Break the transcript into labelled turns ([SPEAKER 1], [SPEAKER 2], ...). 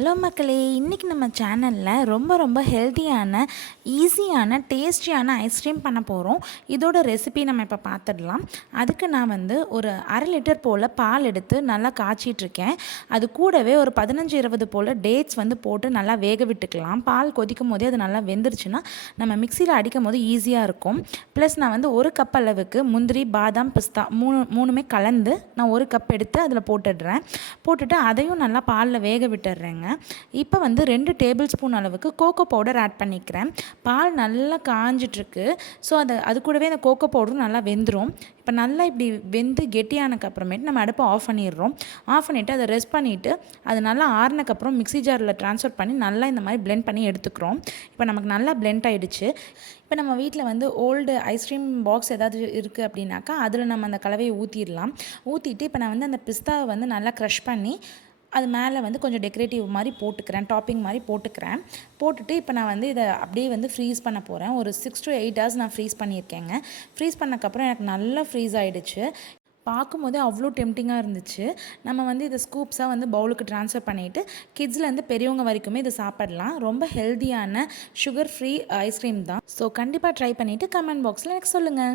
[SPEAKER 1] Hello மக்களே இன்றைக்கி நம்ம சேனலில் ரொம்ப ரொம்ப ஹெல்த்தியான ஈஸியான டேஸ்டியான ஐஸ்கிரீம் பண்ண போகிறோம் இதோட ரெசிபி நம்ம இப்போ பார்த்துடலாம் அதுக்கு நான் வந்து ஒரு அரை லிட்டர் போல் பால் எடுத்து நல்லா காய்ச்சிட்ருக்கேன் அது கூடவே ஒரு பதினஞ்சு இருபது போல் டேட்ஸ் வந்து போட்டு நல்லா வேக விட்டுக்கலாம். பால் கொதிக்கும் போதே அது நல்லா வெந்துருச்சுன்னா நம்ம மிக்சியில் அடிக்கும் போது ஈஸியாக இருக்கும். ப்ளஸ் நான் வந்து ஒரு கப் அளவுக்கு முந்திரி பாதாம் பிஸ்தா மூணு மூணுமே கலந்து நான் ஒரு கப் எடுத்து அதில் போட்டுடுறேன். போட்டுட்டு அதையும் நல்லா பாலில் வேக விட்டுடுறேங்க. இப்போ வந்து ரெண்டு டேபிள் ஸ்பூன் அளவுக்கு கோகோ பவுடர் ஆட் பண்ணிக்கிறேன். பால் நல்லா காஞ்சிட்ருக்கு. ஸோ அது அது கூடவே அந்த கோகோ பவுடரும் நல்லா வெந்துடும் இப்போ நல்லா இப்படி வெந்து கெட்டியானக்கு அப்புறமேட்டு நம்ம அடுப்பை ஆஃப் பண்ணிடுறோம். ஆஃப் பண்ணிவிட்டு அதை ரெஸ்ட் பண்ணிவிட்டு அது நல்லா ஆறினக்கப்புறம் மிக்ஸி ஜாரில் ட்ரான்ஸ்ஃபர் பண்ணி நல்லா இந்த மாதிரி பிளெண்ட் பண்ணி எடுத்துக்கிறோம். இப்போ நமக்கு நல்லா பிளெண்ட் ஆகிடுச்சு இப்போ நம்ம வீட்டில் வந்து ஓல்டு ஐஸ்கிரீம் பாக்ஸ் ஏதாவது இருக்குது அப்படின்னாக்கா அதில் நம்ம அந்த கலவையை ஊற்றிடலாம் ஊற்றிட்டு இப்போ நான் வந்து அந்த பிஸ்தாவை வந்து நல்லா க்ரஷ் பண்ணி அது மேலே வந்து கொஞ்சம் டெக்கரேட்டிவ் மாதிரி போட்டுக்கிறேன் டாப்பிங் மாதிரி போட்டுக்கிறேன். போட்டுட்டு இப்போ நான் வந்து இதை அப்படியே வந்து ஃப்ரீஸ் பண்ண போகிறேன் ஒரு சிக்ஸ் டு எயிட் ஹவர்ஸ் நான் ஃப்ரீஸ் பண்ணியிருக்கேங்க. ஃப்ரீஸ் பண்ணக்கப்புறம் எனக்கு நல்லா ஃப்ரீஸ் ஆகிடுச்சு பார்க்கும்போதே அவ்வளோ டெம்டிங்காக இருந்துச்சு. நம்ம வந்து இதை ஸ்கூப்ஸாக வந்து பவுலுக்கு ட்ரான்ஸ்ஃபர் பண்ணிவிட்டு கிட்ஸ்லேருந்து பெரியவங்க வரைக்குமே இதை சாப்பிடலாம். ரொம்ப ஹெல்த்தியான சுகர் ஃப்ரீ ஐஸ்கிரீம் தான். ஸோ கண்டிப்பாக ட்ரை பண்ணிவிட்டு கமெண்ட் பாக்ஸில் எனக்கு சொல்லுங்கள்